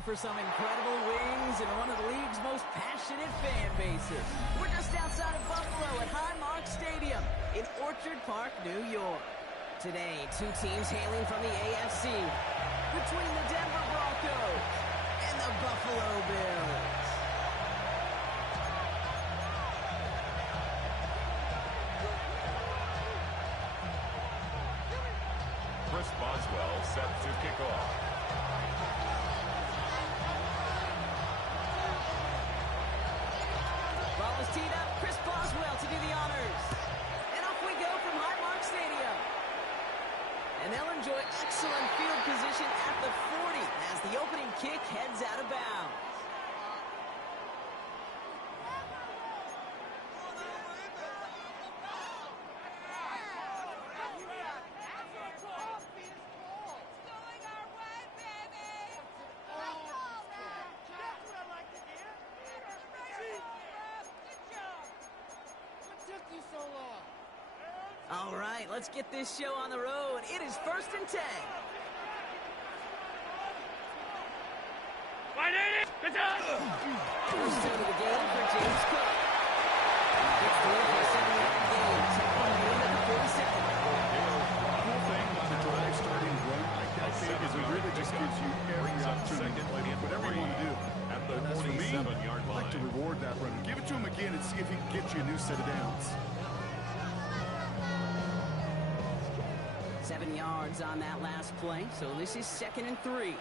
known for some incredible wings and one of the league's most passionate fan bases. We're just outside of Buffalo at Highmark Stadium in Orchard Park, New York. Today, two teams hailing from the AFC between the Denver Broncos and the Buffalo Bills. Chris Boswell set to kick off. Ball is teed up. Chris Boswell to do the honors. And off we go from Highmark Stadium. And they'll enjoy excellent field position at the 40 as the opening kick heads out of bounds. All right, let's get this show on the road. It is 1st and 10. First down of the game for James Cook. Gets the lead for a 7-yard gain. Second down at the 47. The whole thing about a drive starting run like that is it really just gives you every opportunity to play whatever you want to do. At the As for me, 47-yard I'd like to line. reward that run. Give it to him again and see if he can get you a new set of downs. 7 yards on that last play, so this is 2nd and 3.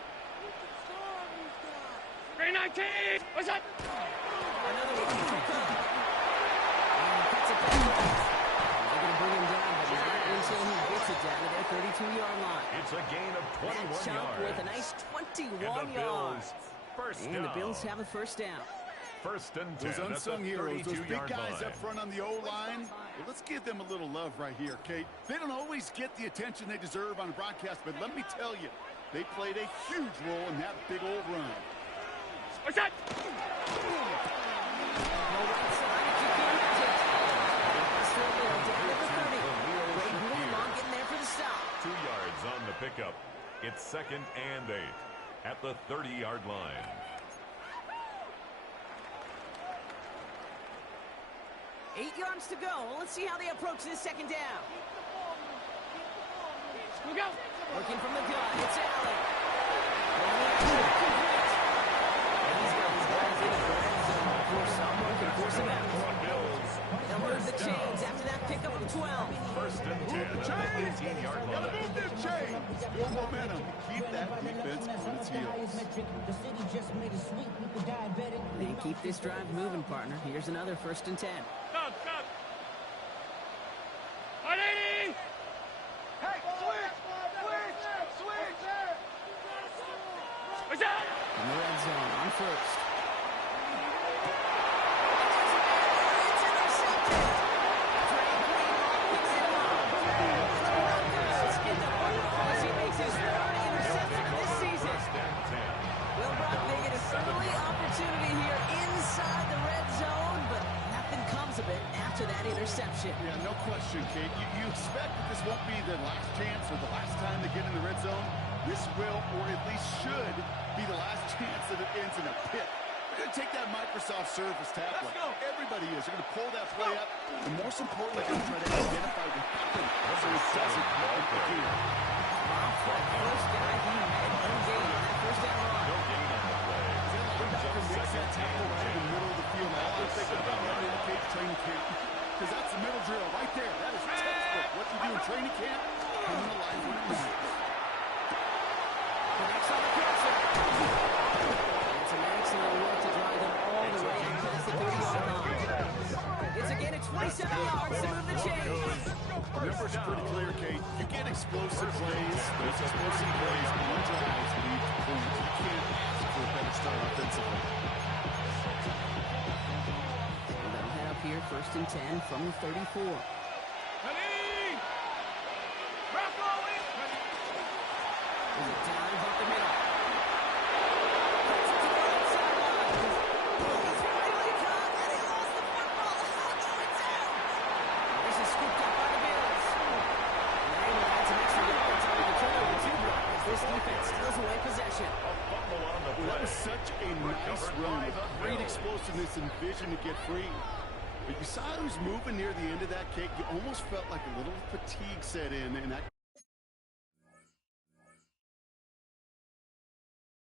319! What's up? Another one for Cook. And he cuts it back. They're going to bring him down, but not until he gets it down to their 32-yard line. It's a gain of 21 That chunk yards. with a nice 21 And the yards. Bills first And down. the Bills have a first down. First and 10 Those at the unsung heroes, those big 32-yard guys line. up front on the O-line, well, let's give them a little love right here, Kate. They don't always get the attention they deserve on a broadcast, but let me tell you, they played a huge role in that big old run. What's that? Getting there for the stop. 2 yards on the pickup. It's 2nd and 8 at the 30-yard line. Eight yards to go. Well, let's see how they approach this second down. We go. Working from the gun. It's Allen. And he's got his guys in the red zone. Force someone can force him out. Bills They'll move the chains after that pickup of 12. first and 10 at the 18-yard Gotta line. move them chains. Build momentum. Keep that defense on its heels. They keep this drive moving, partner. Here's another 1st and 10. Stop. 180! Hey, switch! What's that? In the red zone on 1st. It's intercepted. Trey Greenlaw picks it up. The Broncos get the ball as he makes his 3rd interception of this season. First and 10. Well, Brock, they get an early opportunity here inside the red zone, but nothing comes of it after that interception. Yeah, no question, Kate. You expect that this won't be their last chance or the last time they get in the red zone. This will, or at least should, be the last chance that it ends in a pit. They're going to take that Microsoft Surface tablet. Everybody is. They're going to pull that play up, and most importantly, they're going to try to identify what happened so it doesn't happen again. First guy he had no gain on that first down No run. gain on the play. Linebacker makes that tackle right in the middle of the field. All they're thinking about right in the Kate training camp, because that's the middle drill right there. That is textbook. What you do in training camp, come to life when it matters. Connects on the crosser. It's an excellent work to drive them all the way out past the 30-yard line. It's again at 27 yards to move the chains. The numbers are pretty clear, Kate. You get explosive plays. Those explosive plays, one drive lead to points. You can't ask for a better start offensively. And they'll head up here 1st and 10 from the 34. Is it down about the middle? Cuts it to the right sideline. He's finally caught, and he lost the football. Oh, no, it's out. This is scooped up by the Bills. And they're able to add some extra yards on the trail with 2 blocks. This defense steals away possession. A fumble tackle on the Well, that play. was such a nice run with great explosiveness and vision to get free. But you saw who's moving near the end of that kick. You almost felt like a little fatigue set in, and that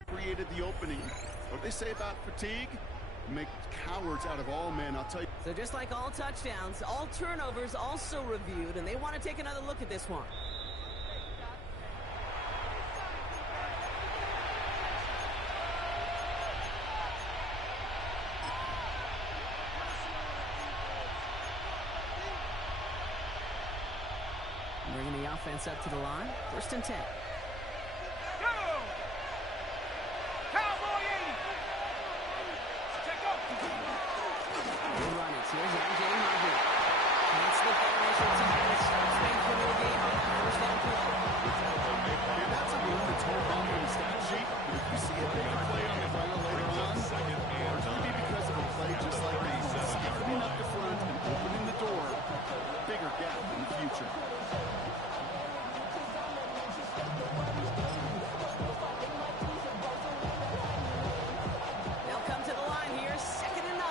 created the opening. What they say about fatigue? Make cowards out of all men, I'll tell you. So just like all touchdowns, all turnovers also reviewed, and they want to take another look at this one. Bringing the offense up to the line. 1st and 10. Go! Cowboy 80! Check up! They run it. Here's MJ Harvey. Can't slip that initial tackle. Spain for no game on that 1st down play. And that's a move that's hold on in the stat sheet. If you see a bigger play on the final later on, it's going to be because of a play just like that. Skipping up the front and opening the door. Bigger gap in the future. They'll come to the line here. 2nd and 9.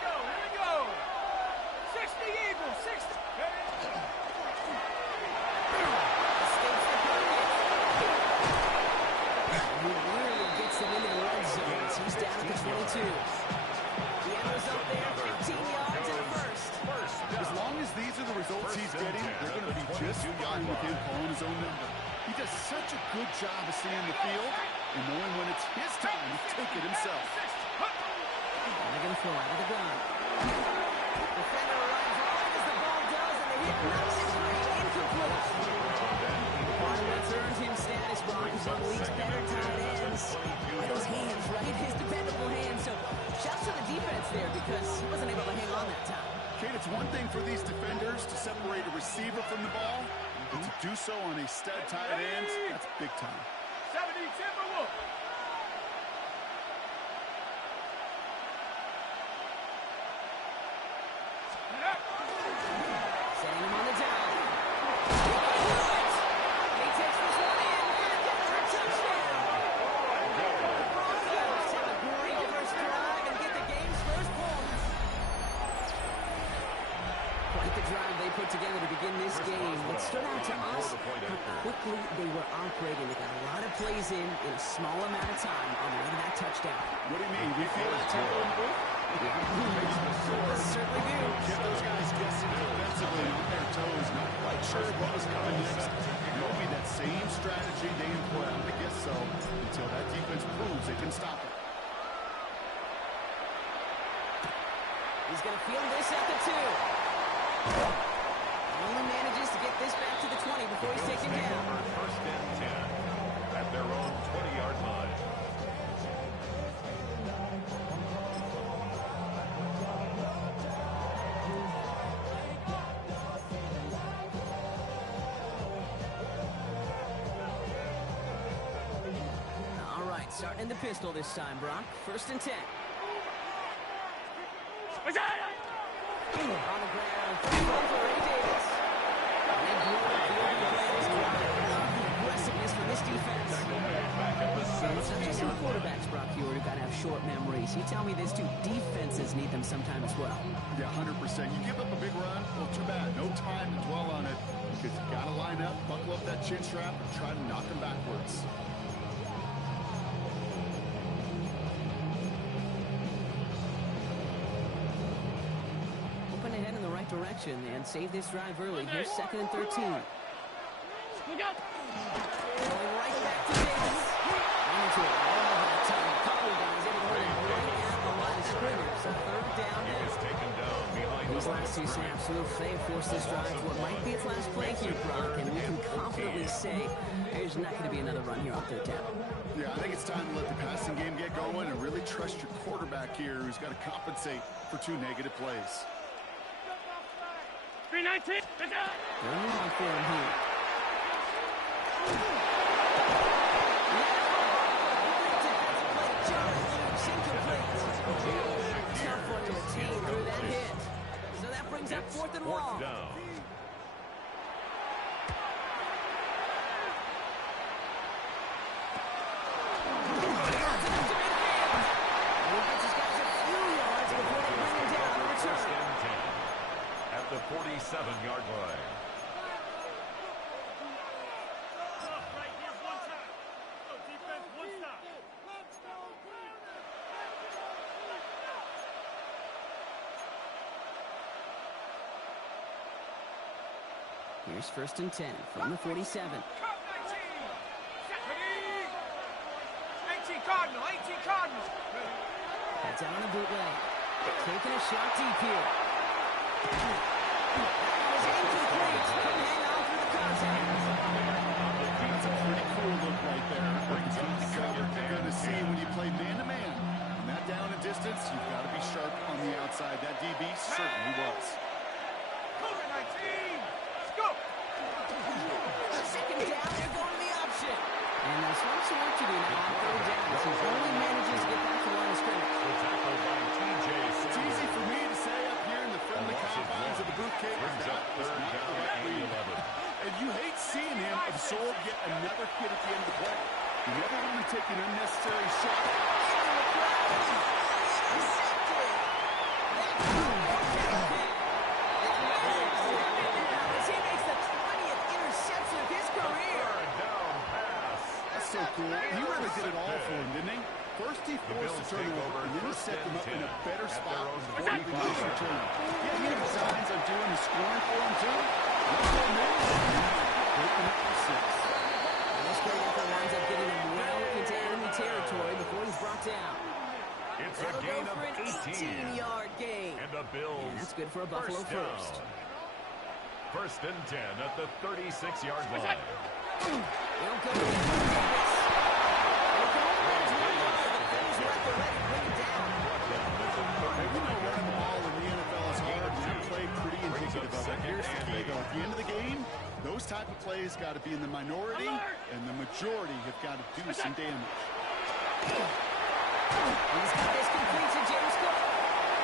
Here we go! 60 Eagles! 60! Escapes the pocket. He really gets them into the red zone. He's down at the 22. The end result there, 15 yards and a first. As long as these are the results he's getting, they're going to be just fine with him calling his own number. He does such a good job of seeing the field and knowing when it's his time to take it himself. They're going to throw out of the gun. Defender arrives right as the ball does, and the hit knocks it free. Incomplete. Barnlett's earned him status, Brock. He's one of the league's better tight ends. Those hands, right? His dependable hands. So shouts to the defense there because he wasn't able to hang on that time. Kate, it's one thing for these defenders to separate a receiver from the ball, but to do so on a stud tight end, that's big time. 70 Timberwolves! Setting him on the down. He takes this one in for a touchdown. The Broncos have a great first drive and get the game's first points. Quite the drive they put together to begin this game. What stood out to us, how quickly they were operating. They got a lot of plays in a small amount of time on the way to that touchdown. What do you mean? We feel that tempo in the booth? Certainly do. Kept those guys guessing defensively on their toes, not quite sure what was coming next. It will be that same strategy they employ, I guess so, until that defense proves it can stop it. He's going to field this at the 2. Only manages to get this back to the 20 before he's taken down. 1st and 10 at their own 20-yard line. All right, starting in the pistol this time, Brock. 1st and 10. What's that? On the ground, for Ray Davis. And they blow up the opening play of this drive. The aggressiveness from this defense. It's not just your quarterbacks, Brock Hewitt, who got to have short memories. You tell me this too. Defenses need them sometime as well. Yeah, 100%. You give up a big run, well, too bad. No time to dwell on it because you got to line up, buckle up that chin strap, and try to knock them backwards. Hoping to head in the right direction and save this drive early. Here's 2nd and 13. Look out! Going right back to Davis. Into it all that time. Couple guys able to hold him right at the line of scrimmage. So 3rd down He now. is taken down behind These the last 2 snaps will force this drive to what might be its last play here, Brock, and we can confidently say there's not going to be another run here on 3rd down. Yeah, I think it's time to let the passing game get going and really trust your quarterback here who's got to compensate for 2 negative plays. 319! What's that? They're moving for him here. Tough one to attain through that hit. So that brings up 4th and 1. 4th down. 37-yard line. Right here, one time. Go defense, one stop. Here's 1st and 10 from the 47. Cut 19. 18 Cardinal, 18 Cardinal. That's out on a bootleg. Taking a shot deep here. That was incomplete. Couldn't hang on through the contact. That's a pretty cool look right there. What the team's covered you're going to see when you play man-to-man. And that down and distance, you've got to be sharp on the outside. That DB certainly was. Cougar 19. Let's go. 2nd down, they're going to the option. And there's lots of work to do now on 3rd down. So he only manages to get back to the line of scrimmage. Tackled by TJ. It's easy for me to say up here in the friendly confines of the Boothcake. Brings up 3rd down at 11. And you hate seeing him absorb yet another hit at the end of the play. You never want to take an unnecessary shot. He makes the 20th interception of his career. Down pass. That's so cool. He really did it all for him, didn't he? First he forced the turnover, and then he set them up in a better spot before he could just return. Yeah, he had designs on doing the scoring for him, too. This great effort winds up getting him well into enemy territory before he's brought down. It's a gain of 18. 18-yard gain. And the Bills. And that's good for a Buffalo first. 1st and 10 at the 36-yard line. They'll go to Davis. You know, running the ball in the NFL is hard. You play pretty indicative of it. Here's the key, though. At the end of the game, those type of plays got to be in the minority, and the majority have got to do some damage. He's got this complete to James Cook.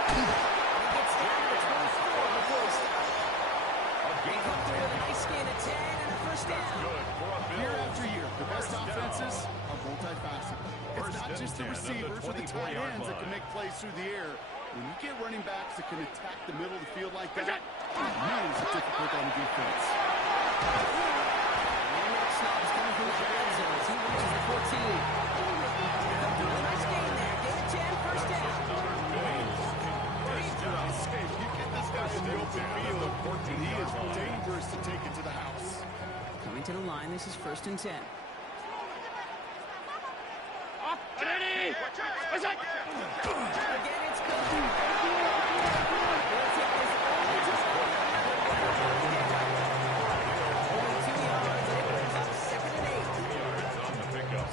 He gets down to 24 before he stops. They come through with a nice gain of 10 and a 1st down. Year after year, the best offenses are multifaceted. It's not just the receivers or the tight ends that can make plays through the air. When you get running backs that can attack the middle of the field like that, it means it's difficult on the defense. Snob's coming from the red zone as he reaches the 14. Nice gain there. Gain of 10, 1st down. Dangerous escape. You get this guy in the open field, and he is dangerous to take it to the house. Coming to the line, this is 1st and 10. Ready? Again, it's good.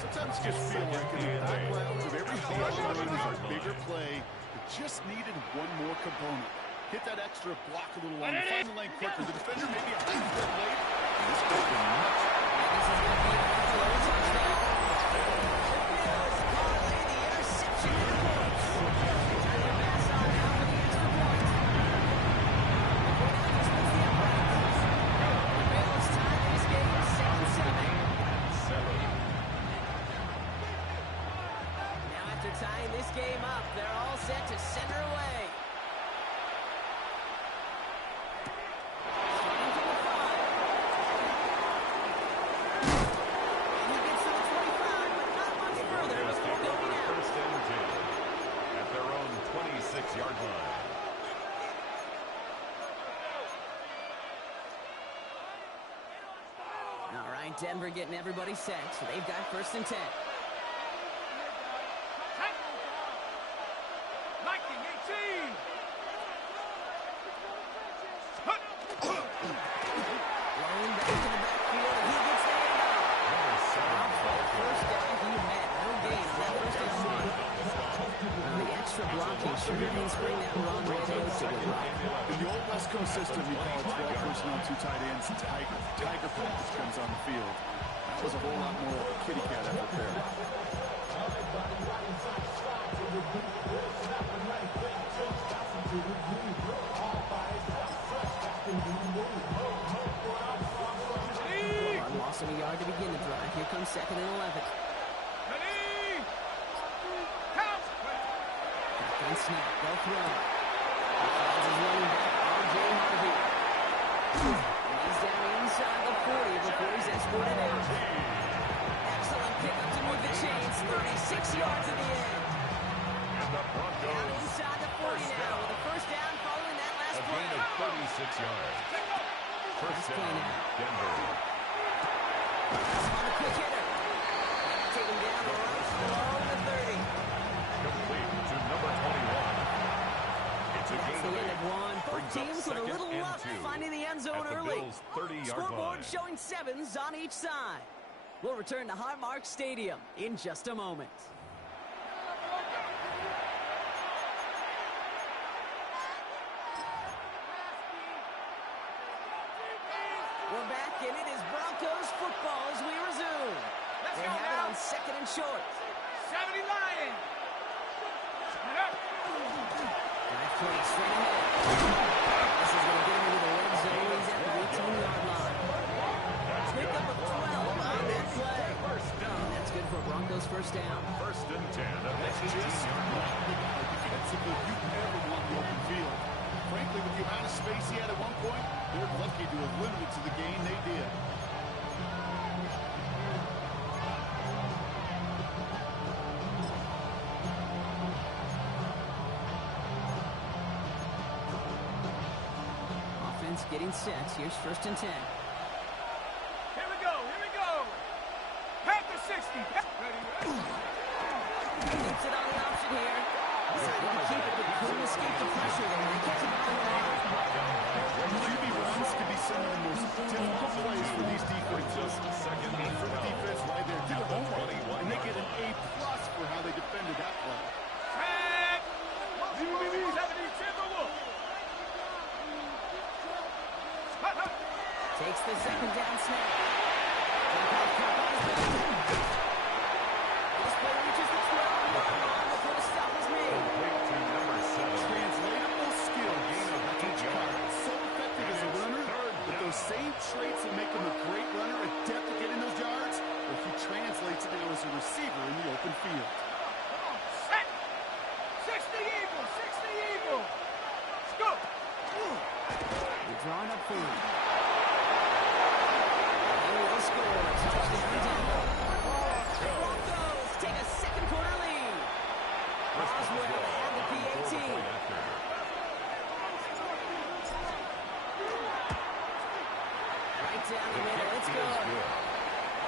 Sometimes you just feel like in the background of every hard run is a bigger play. It just needed one more component. Hit that extra block a little longer. Find the lane quicker. The defender maybe a half step late. And this could have been much. This is going to be a Buffalo touchdown. Bills parlay the interception into points. Time to pass on now for the extra point. The 49ers wins the upright. The Bills tie this game 7-7. Now after tying this game up, they're all set to center away. Starting from the 5. And he gets to the 25, but not much further before going out. 1st and 10 at their own 26-yard line. All right, Denver getting everybody set, so they've got 1st and 10. Lightning 18. Blown back to the backfield, and he gets the handoff. 1st down, he met. No gain. That 1st down run. The extra blocking sure didn't spring that run right into the run. In the old West Coast system, you call it 12 personnel, 2 tight ends, Tiger. Tiger package comes on the field. That was a whole lot more of a kitty cat effort there. Loss of a yard to begin the drive. Here comes 2nd and 11. Ready? Count. Shotgun snap. They'll throw. He finds his running back, R.J. Harvey. He's down inside the 40 before he's escorted out. Excellent pickup to move the chains. 36 yards at the end. And the Broncos. Down inside the 40 now with a first down following that last A play. gain of 36 yards. First down, Denver. On the quick hitter. Take him down right below the 30. Complete to number 21. It's a That's gain the of end 8. of one. Both Brings up teams with a second little and luck 2 finding the end zone at the early. Bills' 30-yard Scoreboard line. showing 7s on each side. We'll return to Highmark Stadium in just a moment. We're back, and it is Broncos football as we resume. Let's They go have it now. on second and short. 70 Lions. Drive play straight ahead. This is going to get him into the red zone. He's at the 18-yard line. Pickup of 12 on that play. And that's good for a Broncos first down. First and 10 at the That's just 18-yard line. defensively you ever want the open field. Frankly, with the amount of space he had at one point, they're lucky to have limited to the game they did. Offense getting set. Here's first and 10. Here we go. Here we go. Panther 60. Ready. Keeps it on the option here. Decided to keep it, but couldn't escape the pressure there. He gets it behind the line. QB runs could be some of the most difficult plays for these defenses. Second And and for the 12. defense, right there, did their homework, and they get an A+ for how they defended that play. Tag. 70 Timberwolves. Takes the second down snap. Broncos come on his back. This play reaches the 12-yard line before the stop is made. Complete to number 7. Translatable skill gain of 8 yards. So effective as a runner, but those same traits that make him a great runner, adept at getting those yards, well, he translates it now as a receiver in the open field. Set. 60 Eagles. 60 Eagles. Let's go. They're drawing up for him. They will score. Touchdown, Denver. Broncos take a second quarter lead. Roswell and the PAT. Right down the middle. It's good.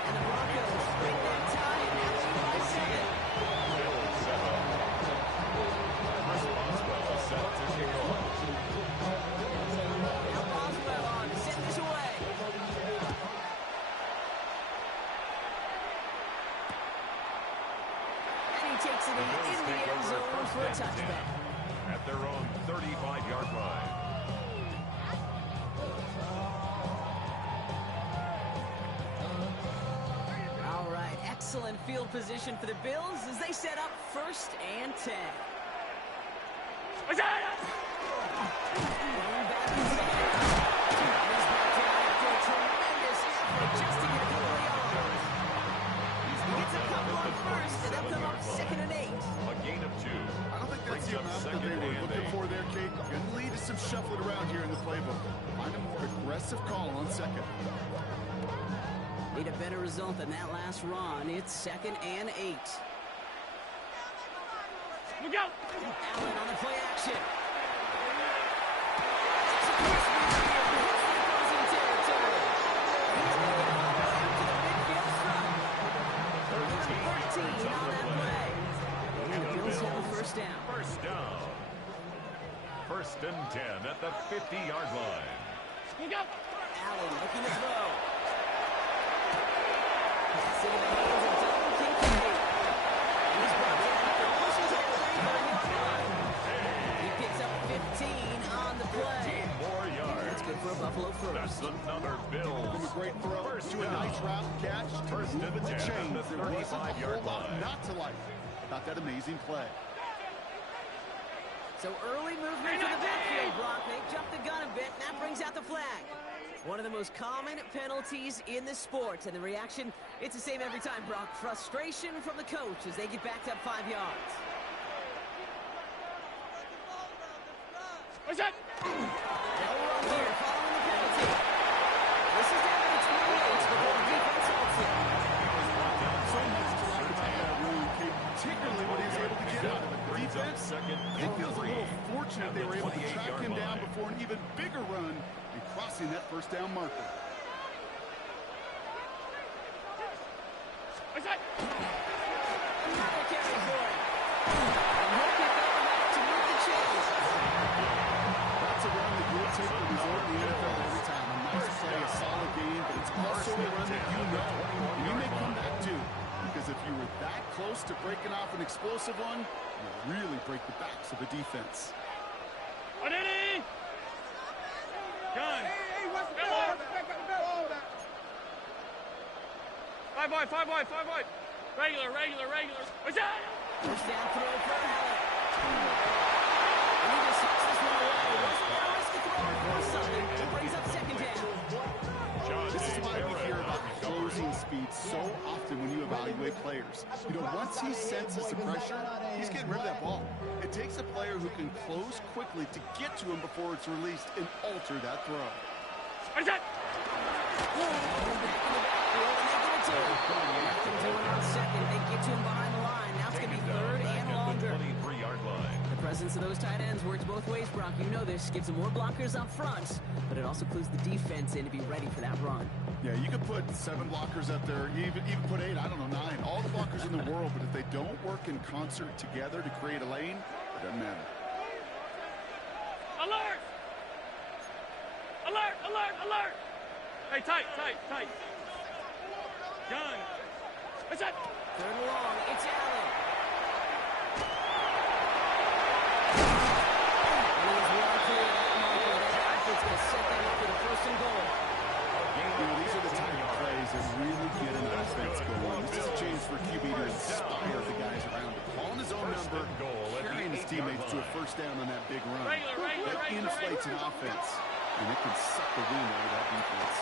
And the Broncos break that tie and now lead by 7. Now Roswell on to send this away. And he takes it in the end zone for a touchback. At their own 35-yard line. All right, excellent field position for the Bills as they set up first and 10. Going back inside. He's back down after a tremendous effort just to get a couple of yards. He gets a couple on first, and they'll come up second and 8. A gain of 2. I don't think that's Brings the up amount that second they were and looking 8. for there, Kate. Going to lead to some shuffling around here in the playbook. Find a more aggressive call on second. Need a better result than that last run. It's second and 8. Look out. Allen on the play action. First down. First down. First and 10 at the 50-yard line. Look out. Allen looking to throw. Passing in the hands of Dalton Kincaid. He's brought down after pushing to the 35-yard line. He picks up 15 on the play. 15 more yards. That's good for a Buffalo first. That's another Bills. From a great throw First to a down. nice route catch to First and moving the 10 at chains. the There wasn't a 35-yard whole lot line. not to like about that amazing play. So early movement for the backfield, Brock. They jumped the gun a bit, and that brings out the flag. One of the most common penalties in the sport, and the reaction, it's the same every time, Brock. Frustration from the coach as they get backed up 5 yards. What's that? They'll run here following the penalty. even bigger run and crossing that first down marker. Another carry for him. And he'll pick up enough to move the chains. That's a run that you'll take the result in the NFL every time. A nice play, a solid game, but it's also a run that you know. And you may come back too. Because if you were that close to breaking off an explosive one, you really break the backs of the defense. Ready? Gun. Hey, what's the ball? Five wide. Regular. What's that? First down throw for Allen. And he just hits this one away. Wasn't going to risk a throw or force something. It brings up second down. This is why we hear about closing speed so often when you evaluate players. You know, once he senses the pressure, he's getting rid of that ball. It takes a player who can close quickly to get to him before it's released and alter that throw. What's that? Back in the backfield, and they get it to him. Nothing doing on second. They get to him behind the line. Now it's going to be third and longer. 23-yard line. The presence of those tight ends works both ways, Brock. You know this. Gives them more blockers up front, but it also clues the defense in to be ready for that run. Yeah, you could put 7 blockers up there, even put 8, I don't know, 9. All the blockers in the world, but if they don't work in concert together to create a lane, it doesn't matter. Alert! Hey, tight. Gun. What's that? Third and long. It's Allen. And he is well clear of that marker. That outfit's going to set them up for the first and goal. You know, these are the type of plays that really get an offense going. This is a chance for QB to inspire the guys around him. Calling his own number, carrying his teammates to a first down on that big run. That inflates an offense, and it can suck the wind out of that defense.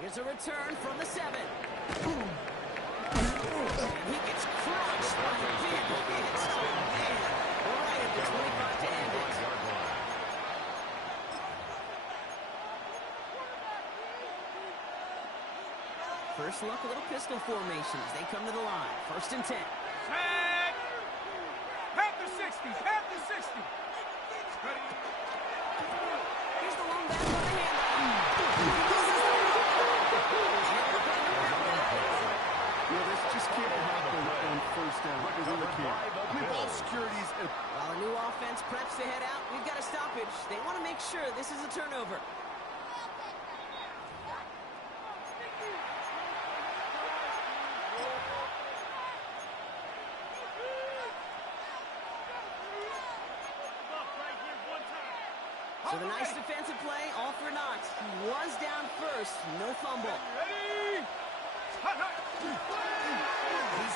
Here's a return from the 7. And he gets crushed by the big hit. Oh, man. Right at the 25 to end it. First look, a little pistol formations. They come to the line. First and 10. Tag! Panther 60! Ready? Here's the long back on the hand. This just can't happen on first down. It really can't. I mean, ball security's... While a new offense preps to head out, we've got a stoppage. They want to make sure this is a turnover. So the nice defensive play, all for naught. He was down first, no fumble. Ready? He's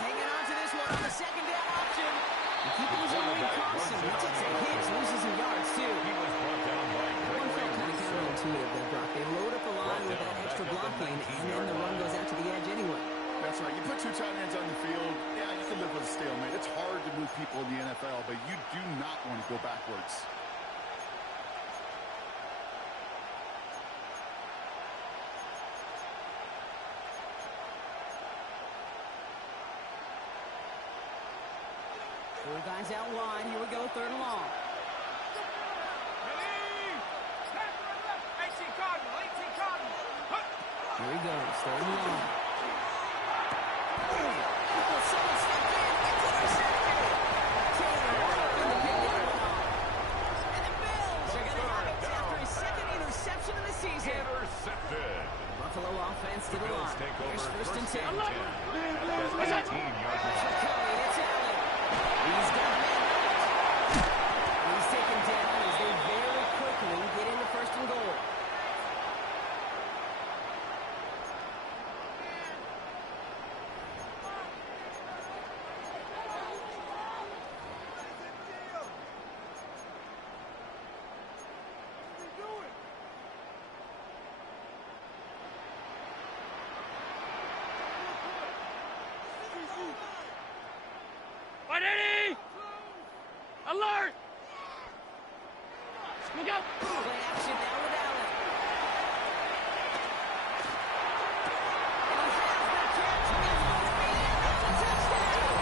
hanging on to this one on the second down option. And keeping his own lead constant. He takes a hit, loses some yards too. One felt kind of counterintuitive there, Brock. They load up the line with that extra blocking, and then the run goes out to the edge anyway. That's right. You put 2 tight ends on the field, yeah, you can live with a stalemate. It's hard to move people in the NFL, but you do not want to go backwards. Four guys out wide. Here we go, third and long. Ready? 18 Cardinal. Here he goes, third and long. Someone stepped in. It's intercepted. Taylor right up in the big down run. And the Bills are going to have it after his second interception of the season. Intercepted. Buffalo offense to the Bills line. take Here's over first and 10. at the 18-yard line. It's Allen. He's got men out. He's taken down as they very quickly get into first and goal. Alert! Look out! Play action now with Allen. And he has the catch. It's going to be in. That's a touchdown.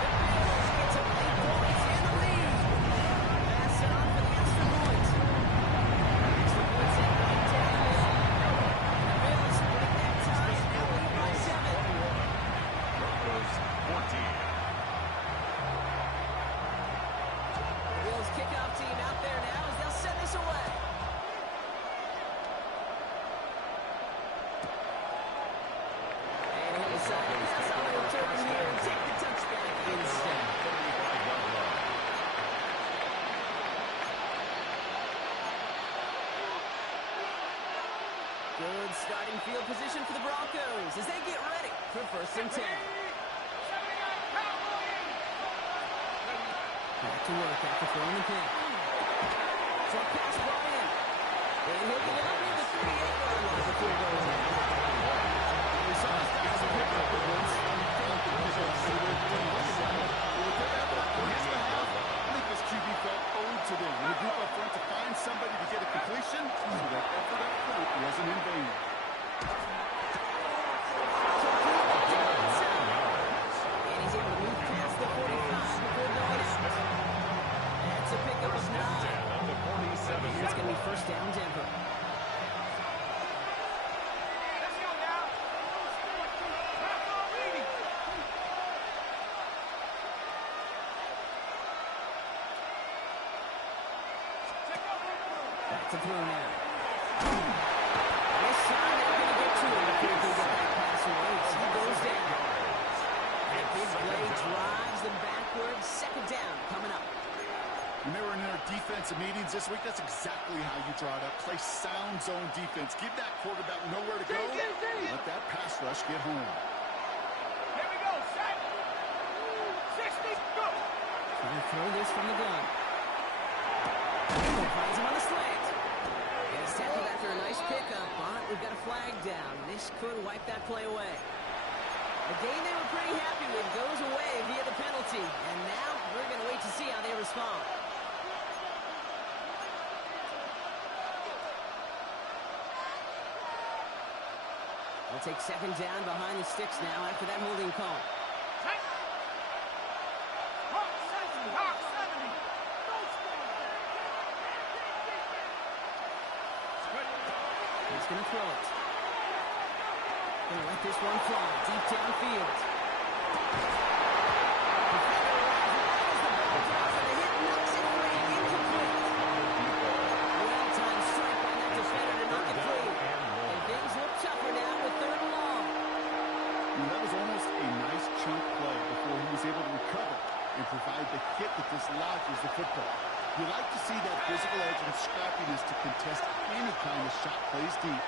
The Bills get some late points in the lead. Pass it on for the extra point. Extra points in right down the middle. The Bills split that tie and now lead by 7. Broncos 14. The Bills kickoff team out there now as they'll send this away. And he'll decide to pass on the return here and take the touchback instead. 35-yard line. Good starting field position for the Broncos as they get ready for 1st and 10. Back to work after throwing the pick. Short pass brought in. And he'll get it up near the 38-yard line before going in. We saw this guy's pick up the once. I think this QB felt owed to them. When the group up front to find somebody to get a completion, so that effort up front wasn't in vain. And he's able to move past the 45 before going in. That's a pickup of 9. At the 47. It's going to be 1st down Denver. Let's go now. Back on reading. Back to throw now. This time they're going to get to him before he can get that pass away. So he goes down. That big play drives them backwards. 2nd down coming up. When they were in their defensive meetings this week, that's exactly how you draw it up. Play sound zone defense. Give that quarterback nowhere to go. Let that pass rush get home. Here we go. Set. 60. Go. Trying to throw this from the gun. Finds him on the slant. And it's tackled after a nice pickup, but we've got a flag down. This could wipe that play away. A game they were pretty happy with goes away via the penalty. And now we're going to wait to see how they respond. We'll take 2nd down behind the sticks now after that holding call. Set. Hawk 70. Hawk 70. He's going to throw it. Going to let this one fly deep downfield. Well-timed strike by that defender to knock it free. And things look tougher now with 3rd and long. That was almost a nice chunk play before he was able to recover and provide the hit that dislodges the football. You like to see that physical edge and scrappiness to contest any kind of shot plays deep.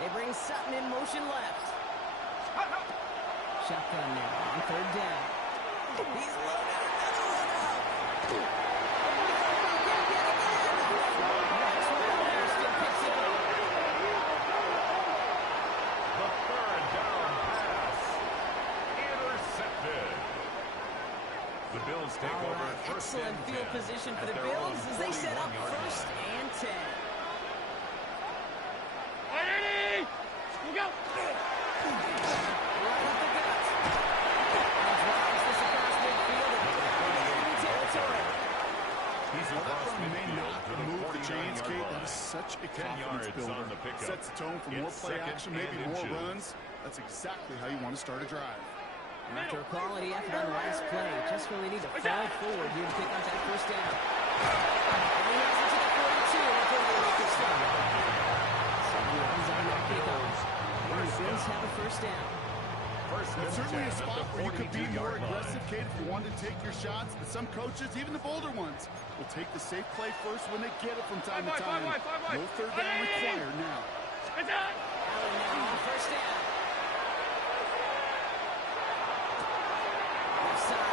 They bring Sutton in motion left. Shotgun now on 3rd down. He's loaded another one up. Still picks it up. The 3rd down pass. Intercepted. The Bills take All over right, 1st excellent and 10 field position for at the their Bills own as they set up 41-yard 1st line. and 10. Ready? Look out. Right up the gut. And drives this across midfield and territory. He's Well, that across run may midfield not to the move the chains, 49-yard Kate. line. That is such a 10 confidence yards builder. on the pickup. Sets the tone for more It's play 2nd action, maybe and more inches. runs. That's exactly how you want to start a drive. After a quality effort on the last play, just really need to fall forward here to pick up that 1st down. And he has it to the 42 before they make it stop. 7 yards on that kickoff. And the Bills have a 1st down. It's certainly a spot where you could be more 42-yard line. aggressive, Kate, if you wanted to take your shots. But some coaches, even the bolder ones, will take the safe play first when they get it from time to time. No 3rd down required now. It's out. Allen now on 1st down. Left side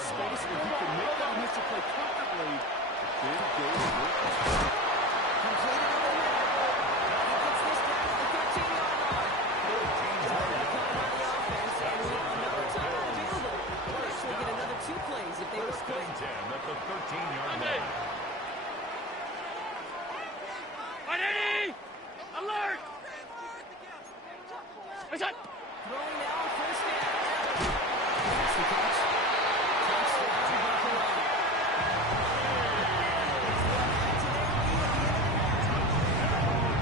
space, and if he can make that initial play comfortably, then go work. Completed on the middle. He gets this down to the 13-yard line. Covered by the offense, and with no time available, they'll actually get another 2 plays if they were First quick. and 10 at the 13-yard line. Ready! Alert! What's up? Throwing now, first down. That's the catch. Touchdown, Buffalo.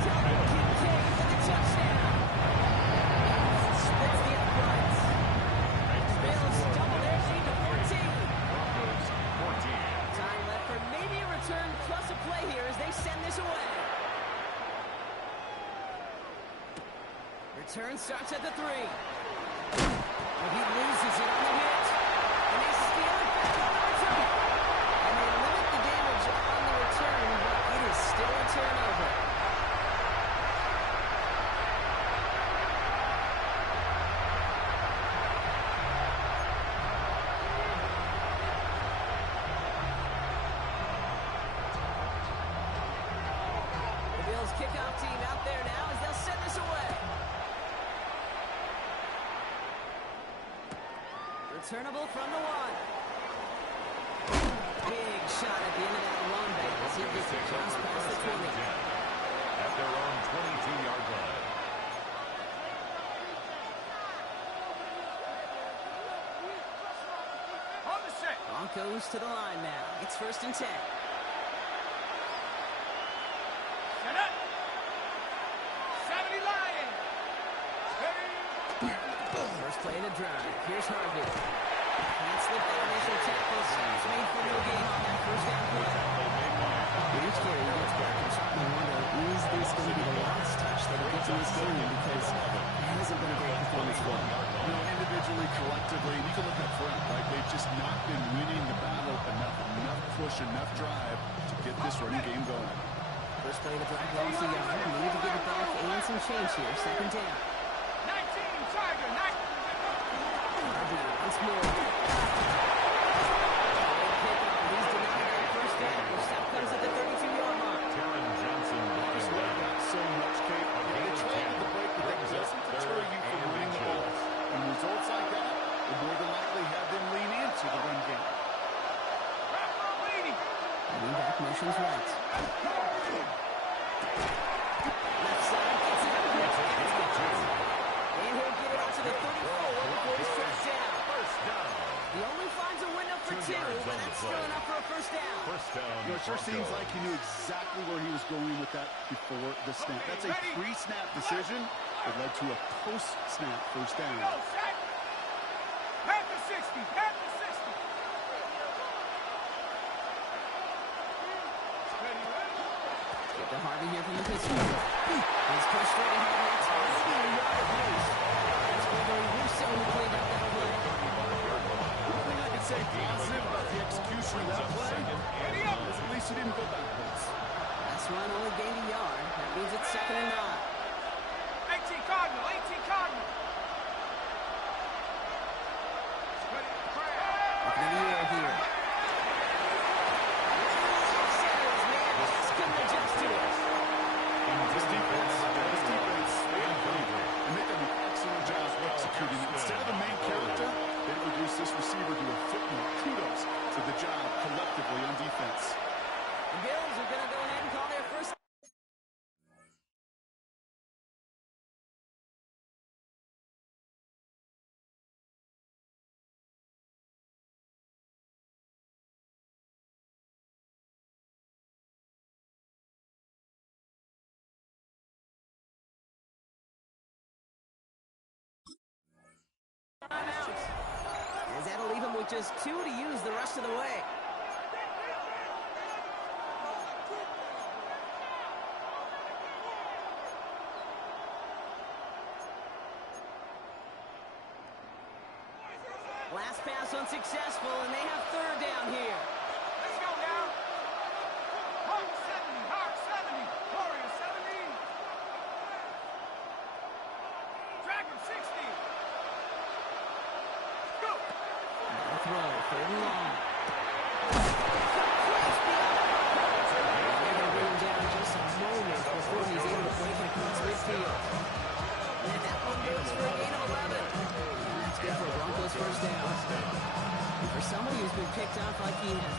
Kincaid for the touchdown. Splits the uprights. Bills double their lead to 14. Broncos 14. Time left for maybe a return plus a play here as they send this away. Return starts at the 3. Well, he loses it on the hit. And they steal it back on the return. And they limit the damage on the return, but it is still a turnover. The Bills kickoff team out there now as they'll send this away. Returnable from the 1. Big shot at the end of that run back as he gets it just past the 20. At their own 22-yard line. On the set. Broncos to the line now. It's first and 10. Set up. 70 Lions. First play of the drive. Here's Harvey. Can't slip that initial tackle. He's made for no gain on that first down play. Each carry he gets back, I'm starting to wonder, is this going to be the last touch that he gets in this game? Because it hasn't been a great performance for him. You know, individually, collectively, and you can look up front, right? They've just not been winning the battle enough push, enough drive to get this running game going. First play of the drive goes the yard. We need to get it back and some change here. Second down. 19 Tiger. 19. Harvey once more. Great pickup. He's denied that first down. Stop comes at the 32-yard mark. Taron Johnson brought him down. So much, Kate. They try to the break, but that doesn't deter you from winning the ball. And results like that will more than likely have them lean into the run game. Running back motions right. Left side gets it up. And he'll get it up to the 34 before he's first down. First down. He only finds a window for 2, but that's still enough for a first down. First down. You know, it sure seems Broncos. like he knew exactly where he was going with that before the snap. That's a pre-snap decision that led to a post-snap first down. Go, set. Half the 60. Half the 60. Get to Harvey here from the pistol. He's pushed right ahead. That's maybe a yard at least. That's Gregory Russo who cleaned up that play. One thing I can say positive about the execution of that play is at least he didn't go backwards. Last run only gained a yard. That means it's second and 9. 18 Cardinal. 18 Cardinal. Looking in the air here. Sanders, man, just couldn't adjust to it. This defense, and they've done an excellent job executing it. Instead of the main character, they reduced this receiver to a footnote. Kudos to the job collectively on defense. The Bills are going to go ahead and call their first. As that'll leave him with just 2 to use the rest of the way. Last pass unsuccessful, and they have third down here. Let's go now. Hawk 70. Hawk 70. Warrior 70. Dragon 60. Go. Throw, third and long.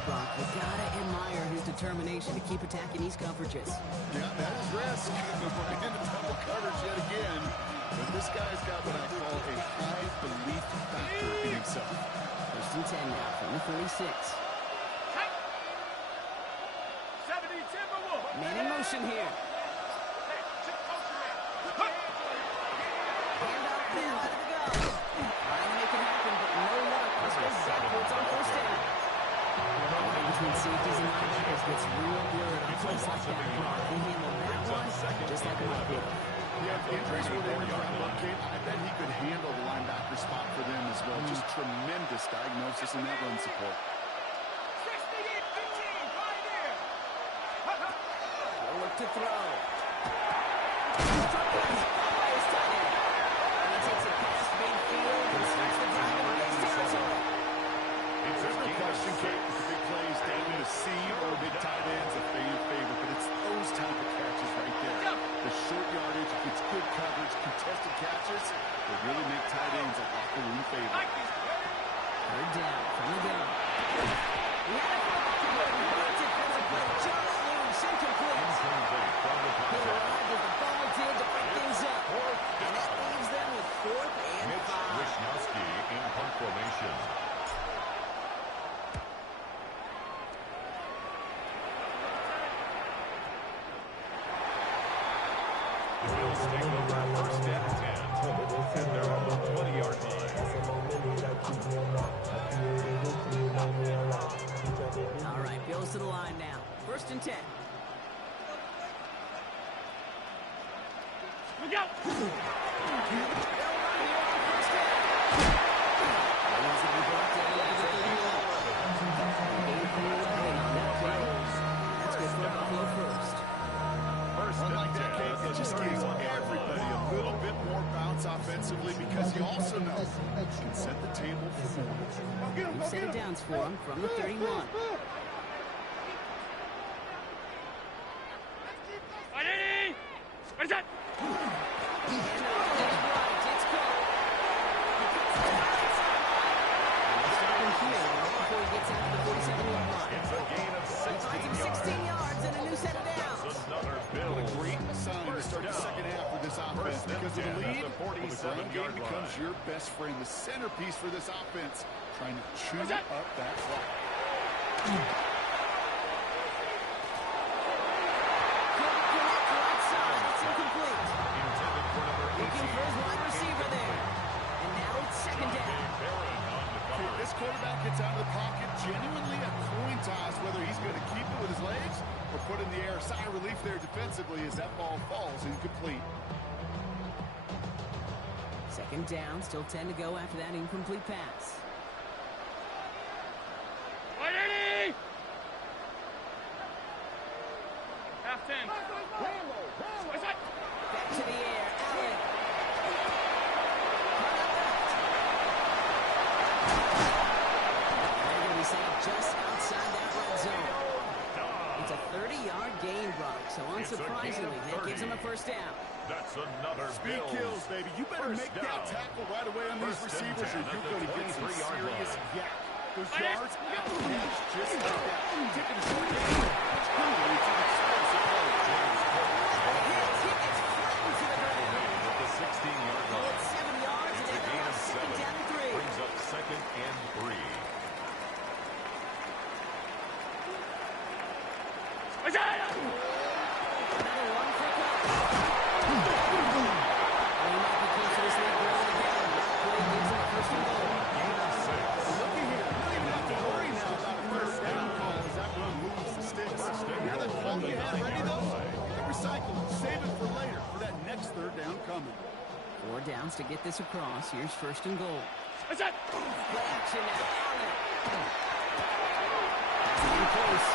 Brock. You gotta admire his determination to keep attacking these coverages. Yeah, that is risk. We're in double coverage yet again. But this guy's got what I call a high belief factor in himself. First and 10 now from the 46. 70 Timberwolves. Man in motion here. Hey, just post your man. Hand out there, let it go. Trying to make it happen, but no luck. This goes backwards on first down. Between safeties and linebackers gets real blurred on plays like that. They handle that one just like a linebacker. Yeah, if injuries were to end up, I bet he could handle the linebacker spot for them as well. Just tremendous diagnosis in that run support. 68-15, right here. No look to throw. His tight end. And he takes it past midfield and starts the drive into his territory. There's no question, Kate, with the big plays down to see or big tight ends a fan favorite, but it's those type of catches right there. The short yardage, it's good coverage, contested catches, they really make tight ends a locker room favorite. Third down from the gun. He had it for a defensive play just loose, incomplete. He arrived as the ball did to break things up. And that leaves them with 4th and 5. Wisnowski in punt formation. The Bills take over first and 10 at their own 20-yard line. All right, Bills to the line now. First and 10. Look out. That's good for Buffalo first. Unlike that, Kate, it just gives everybody a little bit more bounce offensively because you also know you can set the table for more. We've set it downs for him from the 31. Ready? Where's that? It's a gain of 16 yards and a new set of downs. Another Bill. What a great sign to start the second half for this offense because of the lead. The ground game becomes your best friend, the centerpiece for this offense, trying to chew up that clock. It's incomplete. Intended for number 18. Looking for his wide receiver there. And now it's second down. This quarterback gets out of the pocket, genuinely a coin toss whether he's going to keep it with his legs or put in the air. Sigh of relief there defensively as that ball falls incomplete. Second down, still 10 to go after that incomplete pass. Ready? Half 10. Where's that? Back to the air, Allen. They're going to be set up just outside that red zone. It's a 30-yard gain, Brock, so unsurprisingly, that gives them a first down. That's another Speed Bills. kills, baby. You better make that tackle right away on these receivers or you're going to get some serious yak. Those yards after the catch, just like that. Taking a short game. It's hungry. It's an explosive play. He gets flattened to the ground. At the 16-yard Oh, line. it's 7 yards, and It's a they're gain now of 7. second down and 3. Brings up second and 3. Where's that? Another one for Cook. He might be close to this league goal again. Play gives him a first and goal. Gain of 6. Looky here. You don't even have to worry now about a first down call as that run moves the sticks. You have that ball you have ready, though? You can recycle it. Save it for later for that next third down coming. 4 downs to get this across. Here's first and goal. Where's that? Play action now. Allen. That's in close.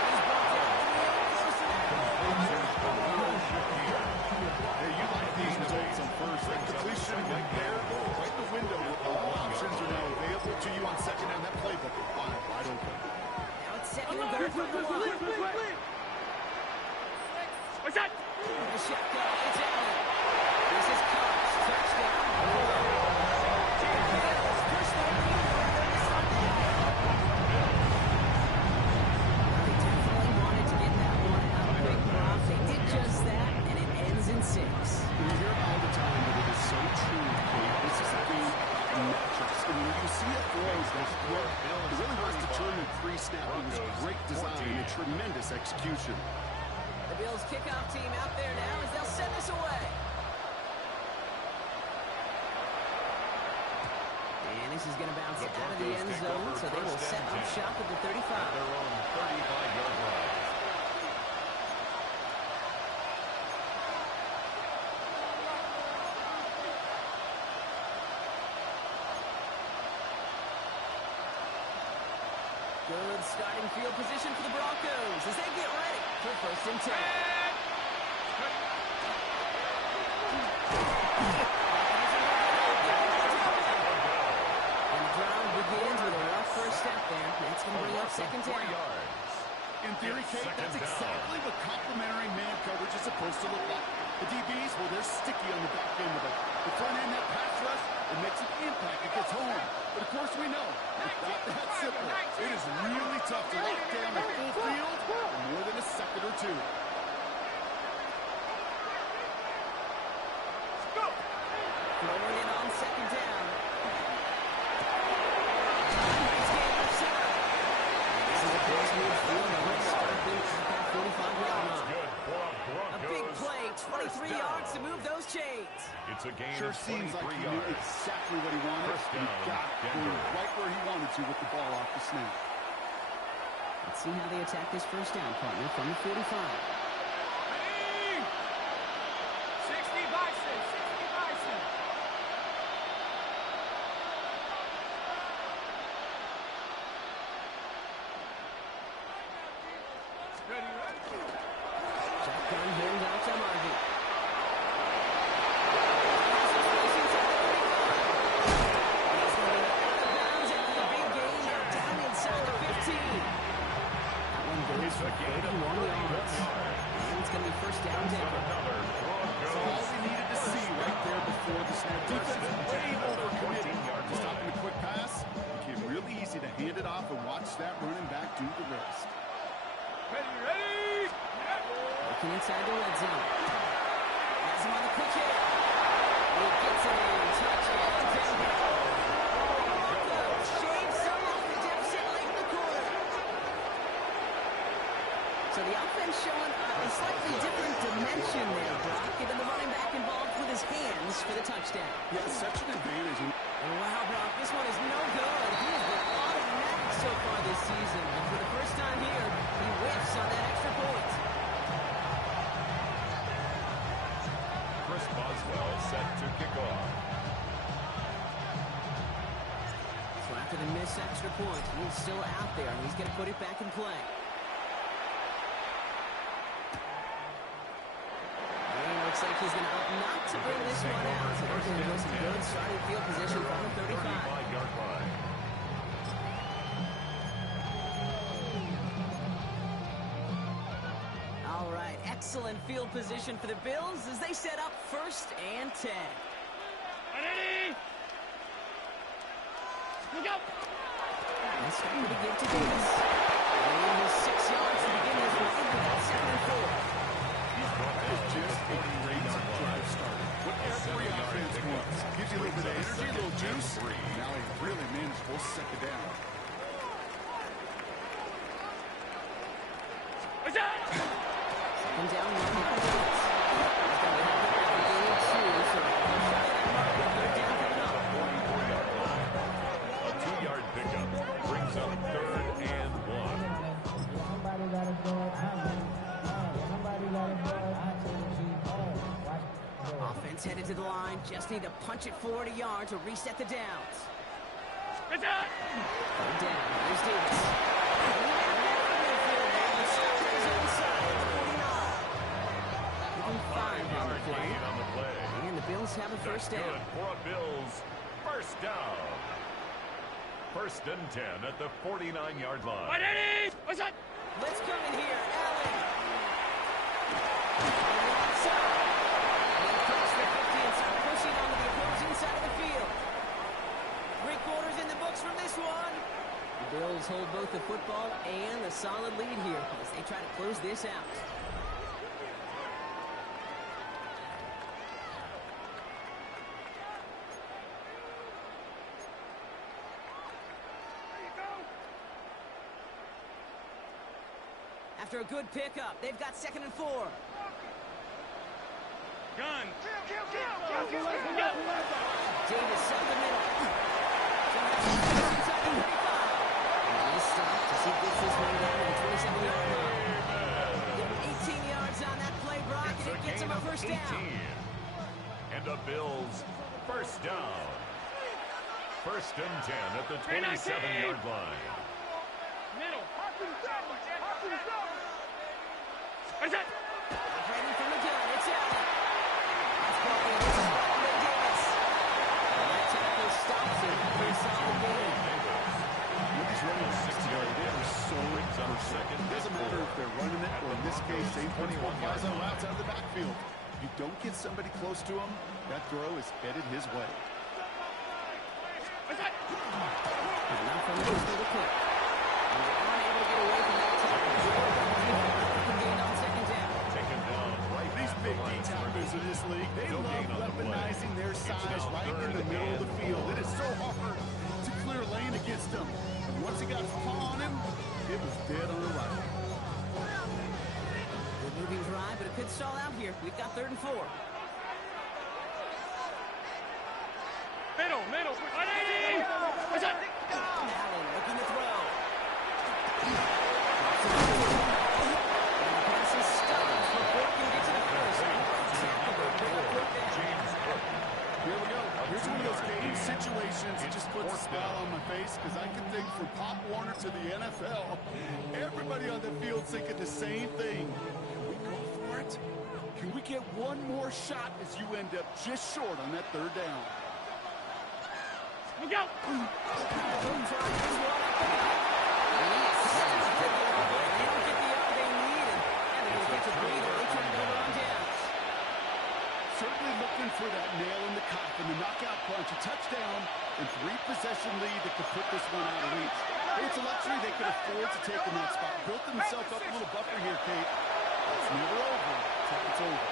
He's brought down real close to that goal. Hey, you like these results on first. That completion right there, right in the window. All options are now available to you on second down. That playbook is wide open. Now it's second and goal from the line. Where's that? The shotgun. It's Allen. This is Cox. Touchdown. Push the lead. Great design and tremendous execution. The Bills kickoff team out there now as they'll send this away. And this is going to bounce out of the end zone, so they will set up shop at the 35. At their own 35-yard line. Good starting field position for the Broncos as they get ready for 1st and 10. And the drive begins with a rough first step there. That's going to bring up 2nd down. 3 yards. In theory, Kate, that's exactly what complementary man coverage is supposed to look like. The DBs, well, they're sticky on the back end of it. The front end, that pass rush, it makes an impact. It gets home. But, of course, we know it's not that simple. It is really tough to lock down the full field for more than a second or two. Throwing it on 2nd down. This is a close midfield. Let's start this at 45-yard line. Good for a A big Broncos. play, 23 yards to move those chains. It's a gain Sure of seems like 23 he knew yards. exactly what he wanted. First And he down, got it Denver. right where he wanted to with the ball off the snap. Let's see how they attack this first down, partner, from the 45. Ready? 60 Bison, 60 Bison. Ready, ready. Shotgun hands out to Harvey. He's going to be out of bounds after the big gain. Now down inside the 15. That one goes for 31 yards. And it's going to be 1st down, Denver. Another So all Broncos. we needed to see right there before the snap. Defense way overcommitted to stopping a quick pass. It became really easy to hand it off and watch that running back do the rest. Ready, ready. Looking inside the red zone. Has him on the quick hit. He gets it in. Touchdown, Denver. Broncos shave some off the deficit late in the quarter. So the offense showing a slightly different dimension there, Brock. Getting the running back involved with his hands for the touchdown. Yeah, such an advantage. And wow, Brock, this one is no good. He has been automatic so far this season. And for the first time here, he whiffs on that extra point. Chris Boswell set to kick off. So after the missed extra point, he's still out there, and he's going to put it back in play. And it looks like he's going to opt not to bring this one out. So they're going to get some good starting field position from the 35. 35-yard line. All right, excellent field position for the Bills as they set up 1st and 10. Ready? Look out. And starting to give to Davis. And his 6 yards to begin this one, but that's 2nd and 4. That is just a great drive starter. What every offense wants. Gives you a little bit of energy, a little juice. Now he really manageable 2nd down. What's that? 2nd down, 1 yard. He's going to have it at the gain of 2, so they'll try that mark with 3rd down coming up. 44-yard line. A 2-yard pickup brings up 3rd and 1. Somebody gotta go. Somebody gotta go. Offense headed to the line. Just need to punch it forward a yard to reset the downs. What's that? 3rd down. Here's Davis. Give him 5 on the play. Gain on the play. And the Bills have a That's 1st down. good for a Bills first down. 1st and 10 at the 49-yard line. Ready? What's that? Let's come in here, Allen. Onside. And across the 50 and start pushing onto the opposing side of the field. 3 quarters in the books from this one. The Bills hold both the football and a solid lead here as they try to close this out. There you go. After a good pickup, they've got 2nd and 4. Gun. Davis up the middle. Inside the 35. And he's stopped as he gets this one down to the 27-yard line. Give him 18 yards on that play, Brock, and it gets him a first down. And the Bills first down. 1st and 10 at the 27-yard line. Middle. Ready from the gun. It's Allen. That's caught in. It's Spalding Davis. And that tackle stops it for a solid gain. With these running backs today, they are so versatile. It doesn't matter if they're running it, or in this case, same principle applies on routes out of the backfield. You don't get somebody close to him, that throw is headed his way. And now from the quick. He's unable to get away from that tackle. Gain on 2nd down. Taken down right These at big the D line of tackles in scrimmage. this league, they No love gain on the play. weaponizing their It's size now right in 3rd the middle of the and field. 4. It is so hard to clear lane against them. And once he got his paw on him, it was dead on arrival. Good moving drive, but it could stall out here. We've got 3rd and 4. Middle. 180. Allen looking to throw. And the pass is stopped before it can get to the first. Tackle, but bring up 4th down. Here we go. Here's one of those game situations that just puts a smile on my face, because I can think from Pop Warner to the NFL, everybody on the field thinking the same thing. Can we go for it? Can we get one more shot as you end up just short on that 3rd down? Look out. Certainly looking for that nail in the coffin, the knockout punch, a touchdown, and 3-possession lead that could put this one out of reach. Hey, it's a luxury they could afford to take in that spot. Built themselves up a little buffer here, Kate. It's never over until it's over.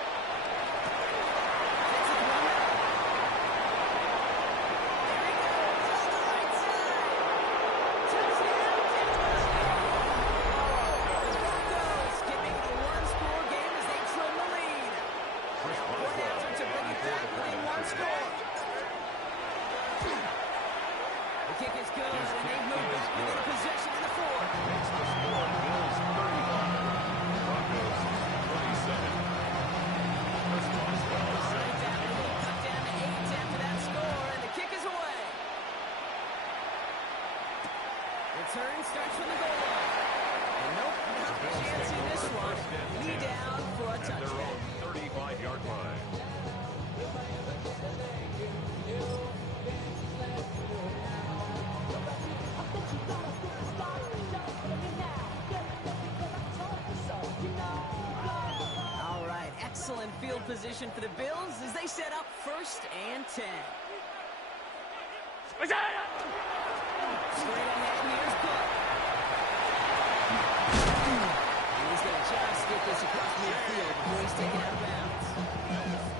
Kick is good, and they've moved back within possession in the 4. Makes the score Bills 35. Broncos 27. First loss by the Right second. down, cut down to 8 after that score, and the kick is away. Return starts from the goal line. And nope, not a chance in this one. Lead down for a At their touchdown. own 35-yard line. All right, excellent field position for the Bills as they set up 1st and 10. Straight ahead, here's Cook. And he's going to just get this across midfield before he's taken out of bounds.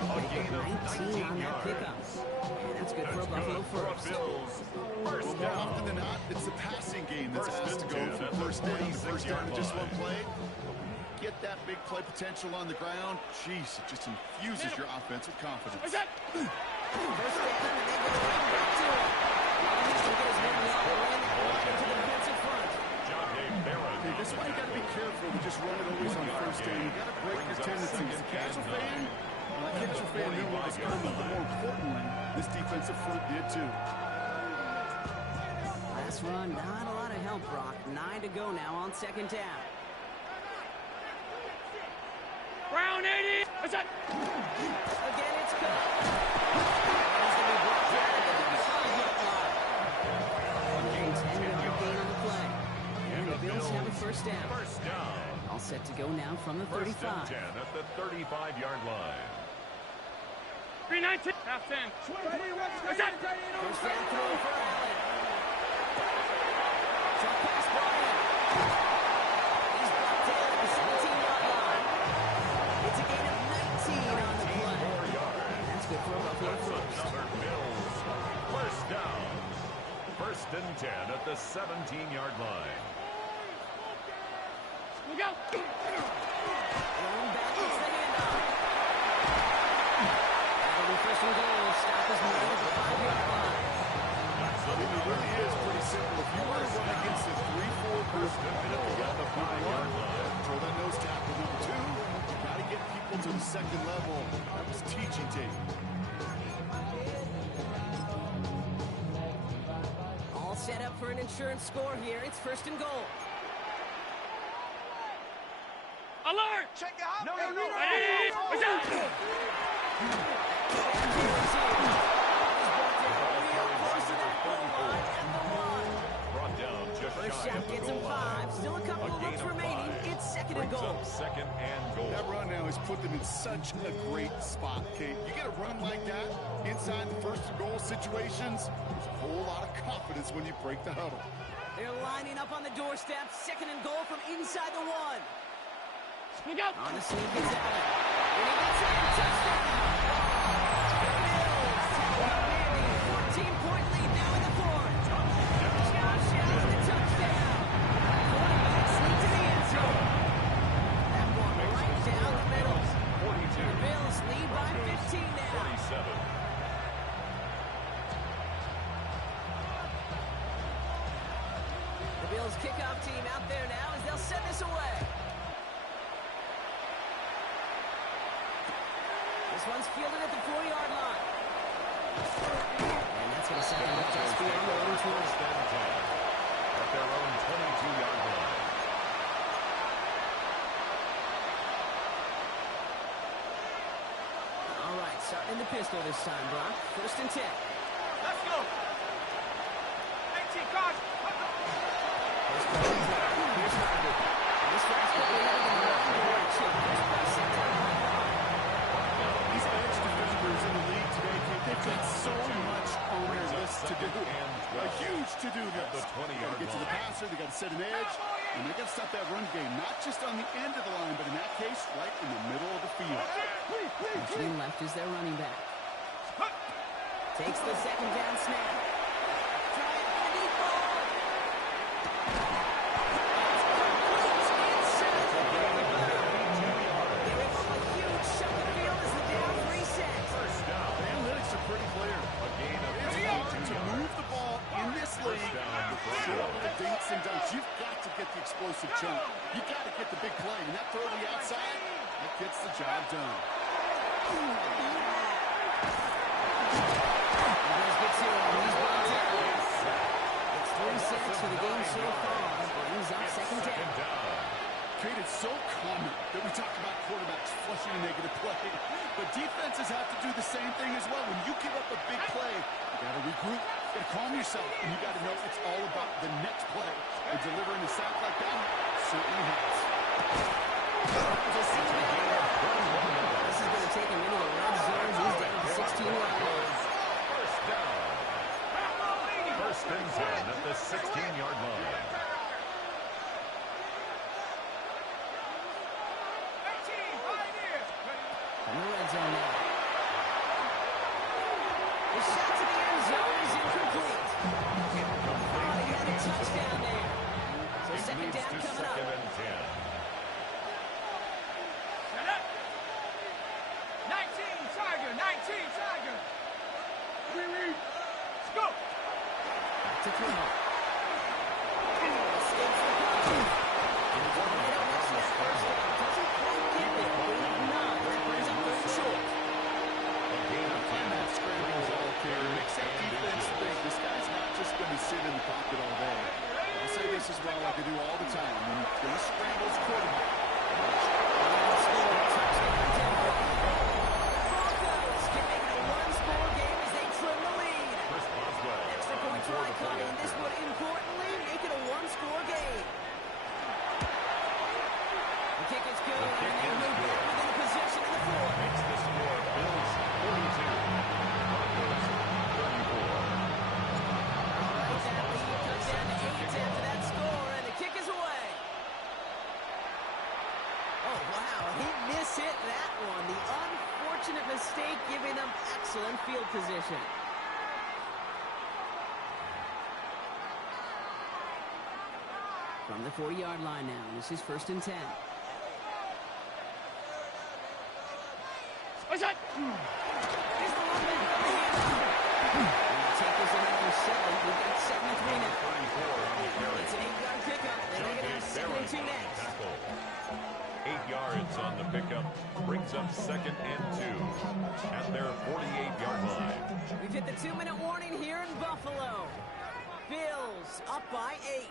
A gain of 19 on that 19 yards. pickup. And that's good for a That's Buffalo good for a first. Bills Well, first more down. often than not, it's the passing game that's First asked to and go 10 from at the first down to first down in 46-yard just one line. play. Get that big play potential on the ground. Jeez, it just infuses your offense with confidence. First down, and they go right back to it. Now he's going to get his one yard and land that one into the defensive front. John Barron. Okay, this is why you got to be careful to just run it always on first down. You got to break your tendencies. The casual fan, well, that casual fan knew what was coming, but more importantly, this defensive front did too. Last run, not a lot of help, Brock. 9 to go now on 2nd down. Brown 80. What's that? Again, it's Cook. And he's going to be brought down at the 5-yard line. And 10-yard gain on the play. And the Bills have a first down. First down. All set to go now from the First 35. and 10 at the 35-yard line. 319. Half 10. What's that? First down throw for Allen. Short pass, Bryant. He's brought down at the 17-yard line. It's a gain of 19 on the play. 4 yards. That's good for a Buffalo That's first. another Bills first down. First and 10 at the 17-yard line. Going back, it's the handoff. That'll be first and goal. Stop is made at the 5-yard line. It really is pretty simple. If you want to run against a 3-4 group, line up the 5-yard line. Throw that nose tackle. Number 2, you got to get people to the second level. That was teaching tape. All set up for an insurance score here. It's first and goal. Alert! Check it out. No. Hey, what's up? Brought down just First shy shot of the gets goal him line. 5. Still a couple A of gain looks of remaining. 5. It's second and Brings goal. up second and goal. That run now has put them in such a great spot, Kate. You get a run like that inside the first and goal situations, there's a whole lot of confidence when you break the huddle. They're lining up on the doorstep. Second and goal from inside the 1. Sneak out. On the scene, gets Allen. And he gets in. Touchdown! Bills take a commanding 14-point lead now in the 4th. Josh Allen, the touchdown. Quarterback sneaks to the end zone. That one right down the middle. 42. The Bills lead by 15 now. 27. The Bills kickoff team out there now as they'll send this away. This one's fielded at the 4-yard line. And that's going to set them up just beyond the own 20. First and 10 at their own 22-yard line. All right, starting in the pistol this time, Brock. First and 10. Let's go. 18 cards. Here's Ryder. This one's quickly headed in the wrong direction. Here's Preston. These edge defenders in the league today, Kate, they've got so much on their list to do. A huge to-do list. the 20-yard Get to the line. passer, they got to set an edge, and they got to stop that run game, not just on the end of the line, but in that case, right in the middle of the field. Between left is their running back. Takes the second down snap. Try it for the deep ball. It's inside the 35. Giving up a huge shot of field as the down resets. First down. The analytics are pretty clear. A gain of It's 22 hard to yards. move the ball in this league. down. Short of the dinks and dunks. You've got to get the explosive chunk. You've got to get the big play. And that throw to the outside, that gets the job done. The Bills get 2 on these balls out. It's 3 sacks for the game so far. Brings up second down. Kate, it's so common that we talk about quarterbacks flushing a negative play, but defenses have to do the same thing as well. When you give up a big play, you got to regroup, you got to calm yourself, and you got to know it's all about the next play. And delivering a sack like that certainly helps. This is going to take him into the red zone. He's down to the 16-yard line. First down. First and 10 at the 16-yard line. 18, right here. From the red zone now. The shot to the end zone is incomplete. Oh, he had a touchdown there. So It second leads down to coming second up. and 10. Set up. 19, Tiger. 19, Tiger. Let's go. Back to throw. Escapes the pocket. And he's going to hit up next to that first down. Doesn't quite get there. Not. That brings up third and short. A gain of 10. And that scramble is all clear. Makes that defense think this guy's not just going to sit in the pocket all day. I'll say this as well, like I do all the time. When you're going to scramble as a quarterback, Broncos can make it a one-score game as they trim the lead. Chris Boswell. Extra point try coming. This would importantly make it a one-score game. The kick is good, and they move back within the possession in the 4th. Makes the score Bills 42. Broncos 34. All right, that lead comes down to 8 after that score, and the kick is away. Oh, wow, he mishit that one. The unfortunate mistake giving them excellent field position. From the 40-yard line now. This is 1st and 10. What's that? Here's the one back on the handoff. Take this another 7. We've got 7-3 now. 34 on the carry. It's an 8-yard pickup. And they're going to have 2nd and 2 next. 8 yards on the pickup. Brings up 2nd and 2 at their 48-yard line. We've hit the 2-minute warning here in Buffalo. Bills up by 8.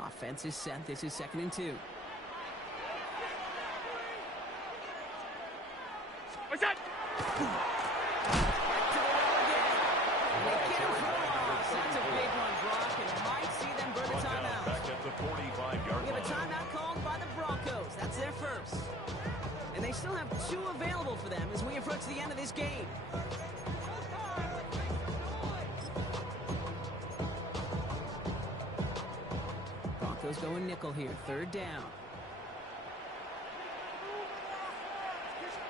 Offense is set. This is 2nd and 2. What's that? Back to the well again. They get him for a loss. That's a big one, Brock, and might see them burn a timeout. Back at the 45-yard We have a line. timeout called by the Broncos. That's their first. And they still have 2 available for them as we approach the end of this game. Broncos going nickel here. 3rd down.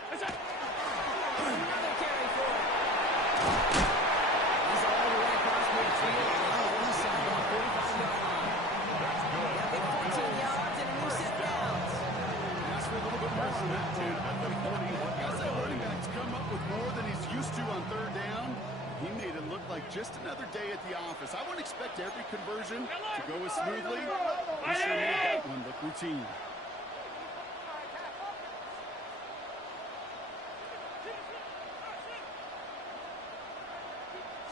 What's that? Another carry for it. He's all the way across midfield on the inside of the 45-yard line. That's good. Got big 14 yards and a new set of downs. Ask for a little bit more on that one. At the 41-yard As that running line. back's come up with more than he's used to on 3rd down, he made it look like just another day at the office. I wouldn't expect every conversion to go as smoothly. He sure made that one look routine.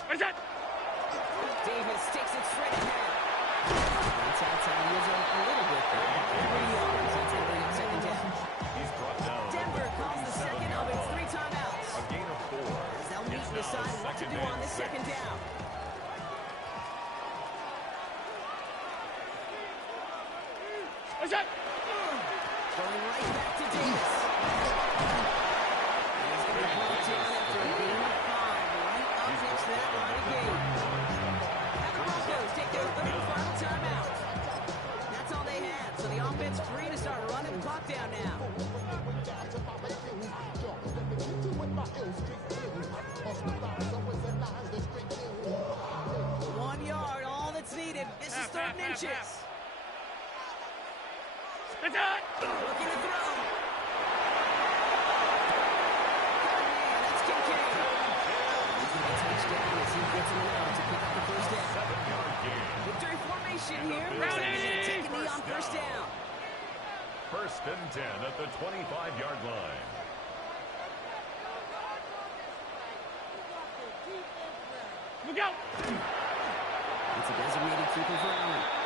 What's that? Davis takes it straight ahead. That's outside. He's a little bit there. 3 yards. That's it. Bring up 2nd down. He's brought down. Denver calls the 2nd of its 3 timeouts. A gain of 4. They'll meet and decide what to do on this 2nd down. What's that? Going right back to Davis. And he's going to be brought down after a gain of 5. Right up next to that line of game. And the Broncos take their 3rd and final timeout. That's all they had. So the offense free to start running the clock down now. One yard, all that's needed. This is 3rd and inches. What's that? Looking to throw. Man, that's Kincaid. He's going to touchdown as he gets in and out to pick up the 1st down. 7-yard gain. Victory formation here. Looks like he's going to take a knee on 1st down. 1st and 10 at the 25-yard line. Look out! It's a designated keeper for Allen.